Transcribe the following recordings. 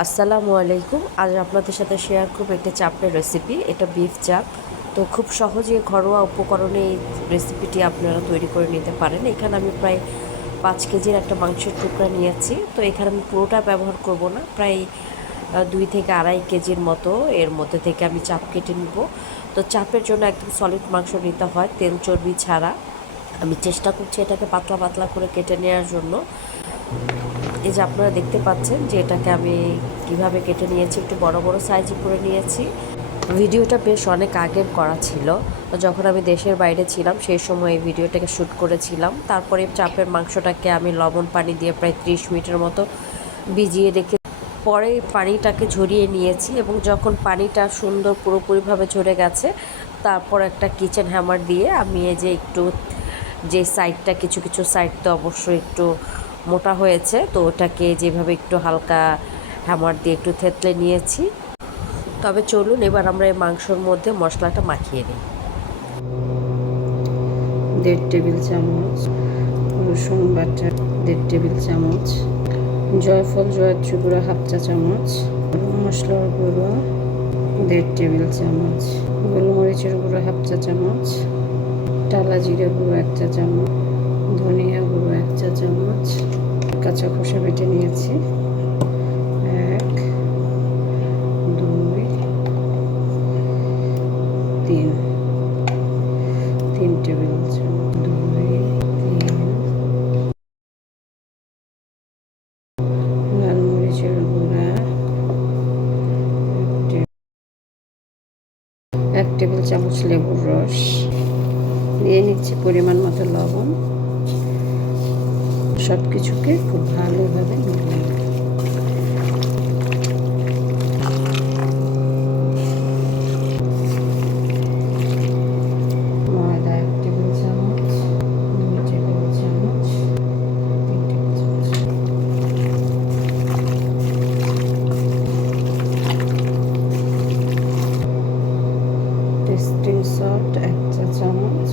আসসালামু আলাইকুম। আজ আপনাদের সাথে শেয়ার করব একটা চাপের রেসিপি। এটা বিফ চাপ। তো খুব সহজে ঘরোয়া উপকরণে এই রেসিপিটি আপনারা তৈরি করে নিতে পারেন। এখানে আমি প্রায় 5 কেজির একটা মাংসের টুকরা নিয়েছি। তো এখানে আমি পুরোটা ব্যবহার করব না, প্রায় 2 থেকে 2.5 কেজির মতো এর মধ্যে থেকে আমি চাপ কেটে নিব। তো চাপের জন্য একদম সলিড মাংস নিতে হয়, তেল চর্বি ছাড়া। আমি চেষ্টা করছি এটাকে পাতলা পাতলা করে কেটে নেওয়ার জন্য। এই যে আপনারা দেখতে পাচ্ছেন যে এটাকে আমি কিভাবে কেটে নিয়েছি, একটু বড় বড় সাইজে করে নিয়েছি। ভিডিওটা বেশ অনেক আগের করা ছিল, যখন আমি দেশের বাইরে ছিলাম সেই সময় এই ভিডিওটাকে শ্যুট করেছিলাম। তারপরে চাপের মাংসটাকে আমি লবণ পানি দিয়ে প্রায় 30 মিনিটের মতো ভিজিয়ে রেখে পরে পানিটাকে ঝরিয়ে নিয়েছি, এবং যখন পানিটা সুন্দর পুরোপুরিভাবে ঝরে গেছে তারপর একটা কিচেন হ্যামার দিয়ে আমি এই যে একটু যে সাইডটা কিছু কিছু সাইড তো অবশ্যই একটু মোটা হয়েছে, তো ওটাকে যেভাবে একটু হালকা হ্যামার দিয়ে একটু থেতলে নিয়েছি। তবে চলুন এবার আমরা এই মাংসর মধ্যে মশলাটা মাখিয়ে নিই। 1.5 টেবিল চামচ রসুন বাটা, 1.5 টেবিল চামচ জয়ফল জয়ত্রী গুঁড়ো, 1/2 চা চামচ মশলার গুঁড়ো, 1.5 টেবিল চামচ গোলমরিচের গুঁড়ো, 1/2 চা চামচ টালা জিরে গুঁড়ো, 1 চা চামচ ধনিয়া গুঁড়ো, 1 চা চামচ কাঁচা খোসা বেটে নিয়েছি, 1 2 3 টেবিল চামচ, 2 3 লাল মরিচের গুঁড়া, 1 টেবিল চামচ লেবুর রস দিয়ে নিচ্ছি, পরিমাণ মতো লবণ। সব কিছুকে খুব ভালোভাবে মিলাবো। ময়দা 1 টেবিল চামচ, 2 টেবিল চামচ, 3 টেবিল চামচ, টেস্টিং সল্ট 1 চা চামচ,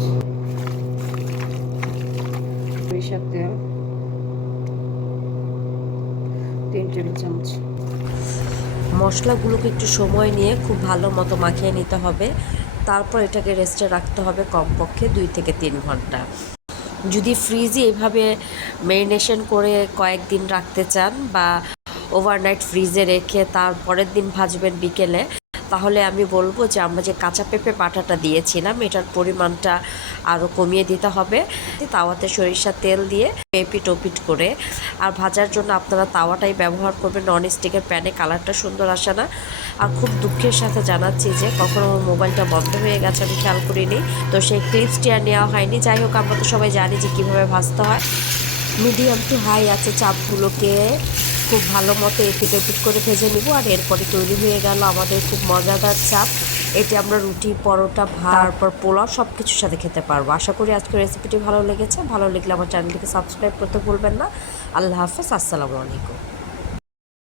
সরিষার তেল 3 টেবিল চামচ। মশলাগুলোকে একটু সময় নিয়ে খুব ভালো মতো মাখিয়ে নিতে হবে। তারপর এটাকে রেস্টে রাখতে হবে কমপক্ষে 2 থেকে 3 ঘন্টা। যদি ফ্রিজে এভাবে ম্যারিনেশন করে কয়েকদিন রাখতে চান বা ওভারনাইট ফ্রিজে রেখে তার পরের দিন ভাজবেন বিকেলে, তাহলে আমি বলবো যে আমরা যে কাঁচা পেঁপে বাটাটা দিয়েছিলাম এটার পরিমাণটা আরও কমিয়ে দিতে হবে। তাওয়াতে সরিষার তেল দিয়ে এপিট ওপিট করে, আর ভাজার জন্য আপনারা তাওয়াটাই ব্যবহার করবেন, নন স্টিকের প্যানে কালারটা সুন্দর আসে না। আর খুব দুঃখের সাথে জানাচ্ছি যে কখনো আমার মোবাইলটা বন্ধ হয়ে গেছে, আমি খেয়াল করিনি, তো সেই ক্লিপসটি আর নেওয়া হয়নি। যাই হোক, আমরা তো সবাই জানি যে কীভাবে ভাজতে হয়। মিডিয়াম টু হাই আছে চাপগুলোকে খুব ভালো মতো এপিট ওপিট করে ভেজে নিব, আর এরপরে তৈরি হয়ে গেল আমাদের খুব মজাদার চাপ। এটি আমরা রুটি, পরোটা, ভাত, তারপর পোলাও সব কিছুর সাথে খেতে পারবো। আশা করি আজকের রেসিপিটি ভালো লেগেছে। ভালো লাগলে আমার চ্যানেলটিকে সাবস্ক্রাইব করতে ভুলবেন না। আল্লাহ হাফেজ, আসসালামু আলাইকুম।